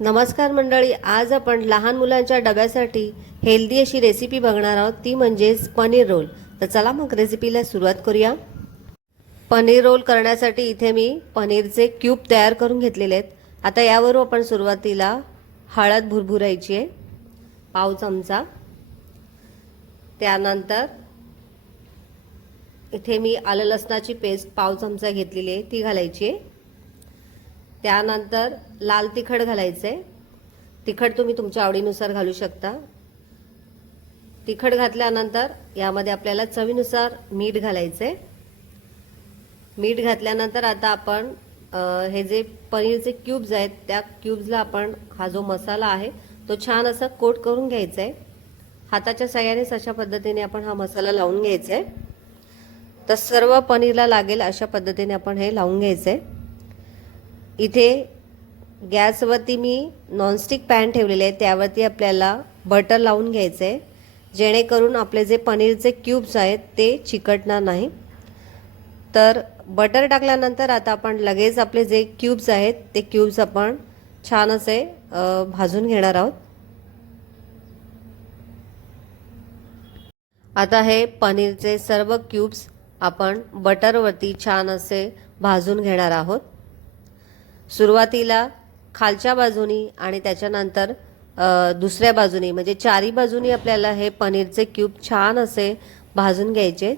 नमस्कार मंडळी आज आपण लहान मुलांच्या डब्यासाठी हेल्दी अशी रेसिपी बघणार आहोत. ती म्हणजेच पनीर रोल. तर चला मग रेसिपीला सुरुवात करूया. पनीर रोल करण्यासाठी इथे मी पनीरचे क्यूब तयार करून घेतलेले आहेत. आता यावर आपण सुरुवातीला हळद भुरभुरायची आहे. पाव चमचा. त्यानंतर इथे मी आलं लसणाची पेस्ट पाव चमचा घेतलेली आहे. ती घालायची आहे. त्यानंतर लाल तिखट घालायचं. आहे तिखट तुम्ही तुमच्या आवडीनुसार घालू शकता. तिखट घातल्यानंतर यामध्ये आपल्याला चवीनुसार मीठ घालायचं. आहे मीठ घातल्यानंतर आता आपण हे जे पनीरचे क्यूब्स आहेत त्या क्यूब्सला आपण हा जो मसाला आहे तो छान असा कोट करून घ्यायचा. आहे हाताच्या सहाय्यानेच अशा पद्धतीने आपण हा मसाला लावून घ्यायचा. आहे तर सर्व पनीरला लागेल अशा पद्धतीने आपण हे लावून घ्यायचं. आहे इथे गॅसवरती मी नॉनस्टिक पॅन ठेवलेले आहे त्यावरती आपल्याला बटर लावून घ्यायचं आहे. जेणेकरून आपले जे पनीरचे क्यूब्स आहेत ते चिकटणार नाही. तर बटर टाकल्यानंतर आता आपण लगेच आपले जे क्यूब्स आहेत ते क्यूब्स आपण छान असे भाजून घेणार आहोत. आता हे पनीरचे सर्व क्यूब्स आपण बटरवरती छान असे भाजून घेणार आहोत. सुरुवातीला खालच्या बाजूनी आणि त्याच्यानंतर दुसऱ्या बाजूनी म्हणजे चारी बाजूनी आपल्याला हे पनीरचे क्यूब छान असे भाजून घ्यायचे.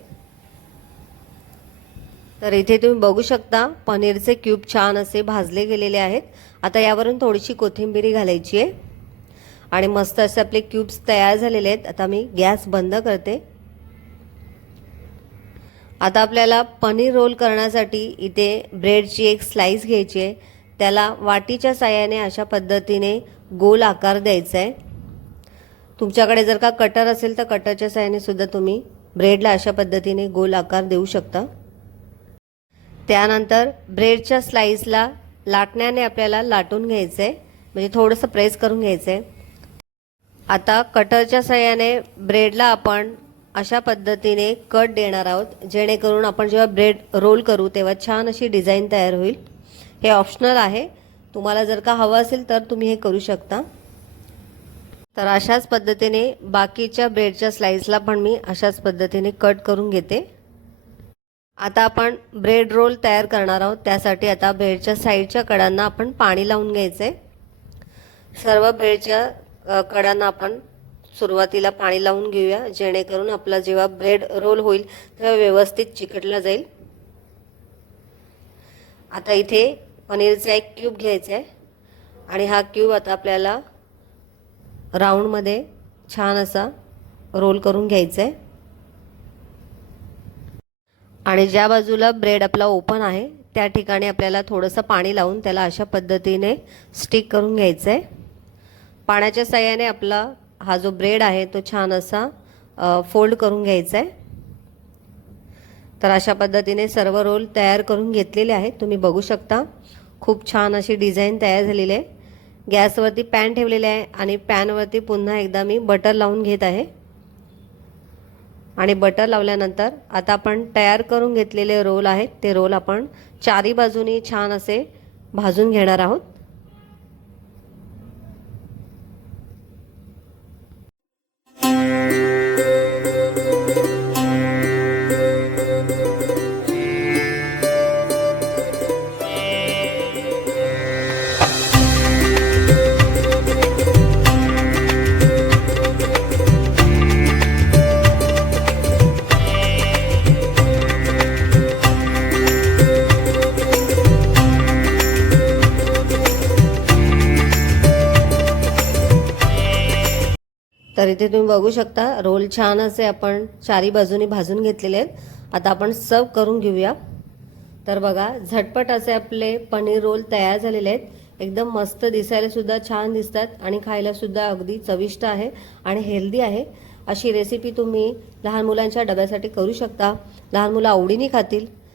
तर इथे तुम्ही बघू शकता पनीरचे क्यूब छान असे भाजले गेलेले आहेत. आता यावरून थोडीशी कोथिंबिरी घालायची आहे. आणि मस्त असे आपले क्यूब्स तयार झालेले आहेत. आता मी गॅस बंद करते. आता आपल्याला पनीर रोल करण्यासाठी इथे ब्रेडची एक स्लाईस घ्यायची आहे. त्याला वाटीच्या साह्याने अशा पद्धतीने गोल आकार द्यायचा आहे तुमच्याकडे जर का कटर असेल तर कटरच्या साह्याने सुद्धा तुम्ही ब्रेडला अशा पद्धतीने गोल आकार देऊ शकता. त्यानंतर ब्रेडच्या स्लाईसला लाटण्याने आपल्याला लाटून घ्यायचं आहे म्हणजे थोडंसं प्रेस करून घ्यायचं आहे आता कटरच्या साह्याने ब्रेडला आपण अशा पद्धतीने कट देणार आहोत. जेणेकरून आपण जेव्हा ब्रेड रोल करू तेव्हा छान अशी डिझाईन तयार होईल. हे ऑप्शनल आहे. तुम्हाला जर का हवं असेल तर तुम्ही हे करू शकता. तर अशाच पद्धतीने बाकीच्या ब्रेडच्या स्लाईसला पण मी अशाच पद्धतीने कट करून घेते. आता आपण ब्रेड रोल तयार करणार आहोत. त्यासाठी आता ब्रेडच्या साईडच्या कडांना आपण पाणी लावून घ्यायचं आहे सर्व ब्रेडच्या कडांना आपण सुरुवातीला पाणी लावून घेऊया. जेणेकरून आपला जेव्हा ब्रेड रोल होईल तेव्हा व्यवस्थित चिकटला जाईल. आता इथे पनीरचा एक क्यूब घ्यायचा आहे आणि हा क्यूब आता आपल्याला राऊंडमध्ये छान असा रोल करून घ्यायचा आहे आणि ज्या बाजूला ब्रेड आपला ओपन आहे त्या ठिकाणी आपल्याला थोडंसं पाणी लावून त्याला अशा पद्धतीने स्टिक करून घ्यायचं आहे पाण्याच्या साह्याने आपला हा जो ब्रेड आहे तो छान असा फोल्ड करून घ्यायचा आहे तर अशा पद्धतीने सर्व रोल तयार करून घेतलेले आहेत. तुम्ही बघू शकता. खूप छान अशी डिझाईन तयार झालेली आहे. गॅसवरती पॅन ठेवलेले आहे आणि पॅनवरती पुन्हा एकदा मी बटर लावून घेत आहे. आणि बटर लावल्यानंतर आता आपण तयार करून घेतलेले रोल आहेत. ते रोल आपण चारी बाजूनी छान असे भाजून घेणार आहोत. तर इथे तुम्ही बघू शकता रोल छान असे आपण चारी बाजूनी भाजून घेतलेले आहेत. आता आपण सर्व करून घेऊया. तर बघा झटपट असे आपले पनीर रोल तयार झालेले आहेत. एकदम मस्त दिसायला सुद्धा छान दिसतात आणि खायला सुद्धा अगदी चविष्ट आहे आणि हेल्दी आहे. अशी रेसिपी तुम्ही लहान मुलांच्या डब्यासाठी करू शकता. लहान मुलं आवडीने खातील.